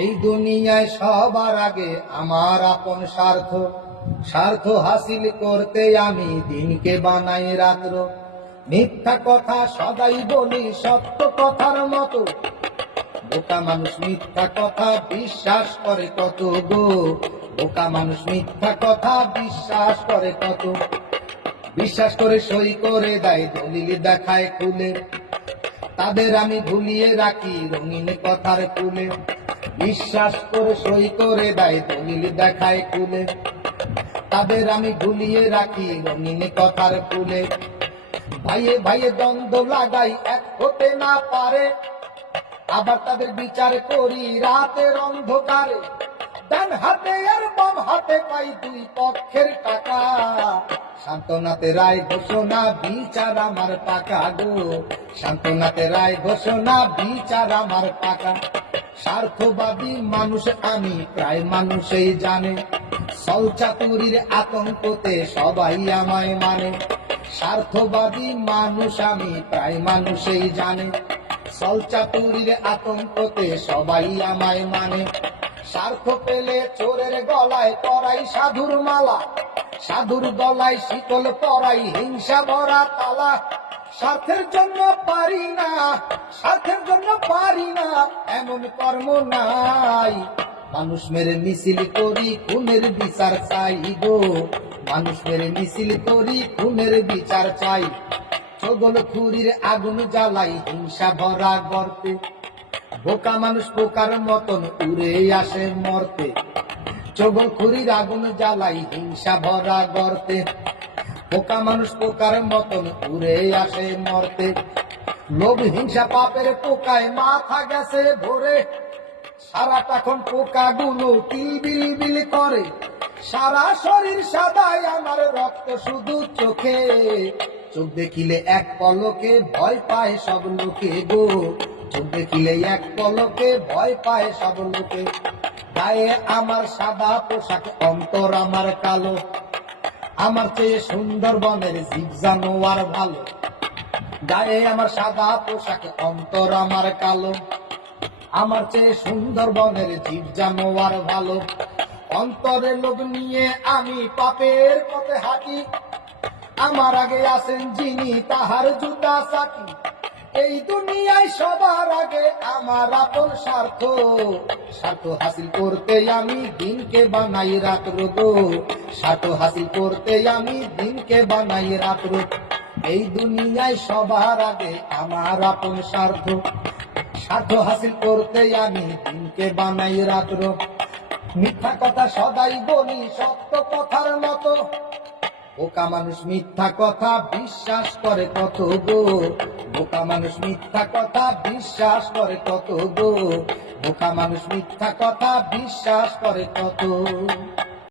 এই দুনিয়ায় সবার আগে আমার আপন স্বার্থ, স্বার্থ হাসিল করতে আমি দিনকে বানাই রাত্র। মিথ্যা কথা সদাই বলি সত্য কথার মতো, বোকা মানুষ মিথ্যা কথা বিশ্বাস করে কত গো, বোকা মানুষ মিথ্যা কথা বিশ্বাস করে কত। বিশ্বাস করে সই করে দেয় দলিল দেখায় খুলে, তাদের আমি ভুলিয়ে রাখি রঙিন কথার কুলে। বিশ্বাস করে সই করে দেয় দলিল দেখায় খুলে, তাদের আমি ভুলিয়ে রাখি রঙিন কথার কুলে। ভাইয়ে ভাইয়ে দ্বন্দ্ব লাগাই এক হতে না পারে, আবার তাদের বিচার করি রাতের অন্ধকারে। ডান হাতে আর বাম হাতে পাই দুই পক্ষের টাকা, সান্ত্বনাতে রায় ঘোষণা বিচার আমার পাকা গো, সান্ত্বনাতে রায় ঘোষণা বিচার আমার পাকা। স্বার্থবাদী মানুষ আমি প্রায় মানুষই জানে, ছলচাতুরির আতঙ্কতে সবাই আমায় মানে। স্বার্থবাদী মানুষ আমি প্রায় মানুষই জানে, ছলচাতুরির আতঙ্কতে সবাই আমায় মানে। স্বার্থ পেলে চোরের গলায় পরাই সাধুর মালা, সাধুর গলায় শিকল পরাই হিংসা ভরা তালা। স্বার্থের জন্য পারি না, স্বার্থের জন্য পারি না এমন কর্ম নাই। মানুষ মেরে মিছিল করি খুনের বিচার চাই গো, মানুষ মেরে মিছিল করি খুনের বিচার চাই। চগল খুরির আগুন জ্বালাই হিংসা ভরা গর্তে, বোকা মানুষ পোকার মতন উড়ে আসে মরতে। চগল খুরির আগুন জ্বালাই হিংসা ভরা গর্তে, বোকা মানুষ পোকার মতন উড়ে আসে মরতে। লোভ হিংসা পাপের পোকায় মাথা গেছে ভরে, সারাটাক্ষণ পোকা গুলো কিলবিল বিল করে। সারা শরীর সাদায় আমার রক্ত শুধু চোখে, চোখ দেখিলে এক পলকে ভয় পায় সব লোকে গো, চোখ দেখিলে এক পলকে ভয় পায় সব লোকে। গায়ে আমার সাদা পোশাক অন্তর আমার কালো, আমার চেয়ে সুন্দরবনের জীব জানোয়ার ভালো। গায়ে আমার সাদা পোশাক অন্তর আমার কালো, আমার চেয়ে সুন্দরবনের জীব জানোয়ার ভালো। অন্তরে লোভ নিয়ে আমি পাপের পথে হাঁটি, আমার আগে আসেন যিনি তাহার জুতা চাকি। এই দুনিয়ায় সবার আগে আমার আপন স্বার্থ, স্বার্থ হাসিল করতে আমি দিনকে বানাই রাত্র গো, স্বার্থ হাসিল করতে আমি দিনকে বানাই রাত্র। এই দুনিয়ায় সবার আগে আমার আপন স্বার্থ, স্বার্থ হাসিল করতে আমি দিনকে বানাই রাত্র। মিথ্যা কথা সদাই বলি সত্য কথার মতো, বোকা মানুষ মিথ্যা কথা বিশ্বাস করে কত গো, বোকা মানুষ মিথ্যা কথা বিশ্বাস করে কত গো, বোকা মানুষ মিথ্যা কথা বিশ্বাস করে কত।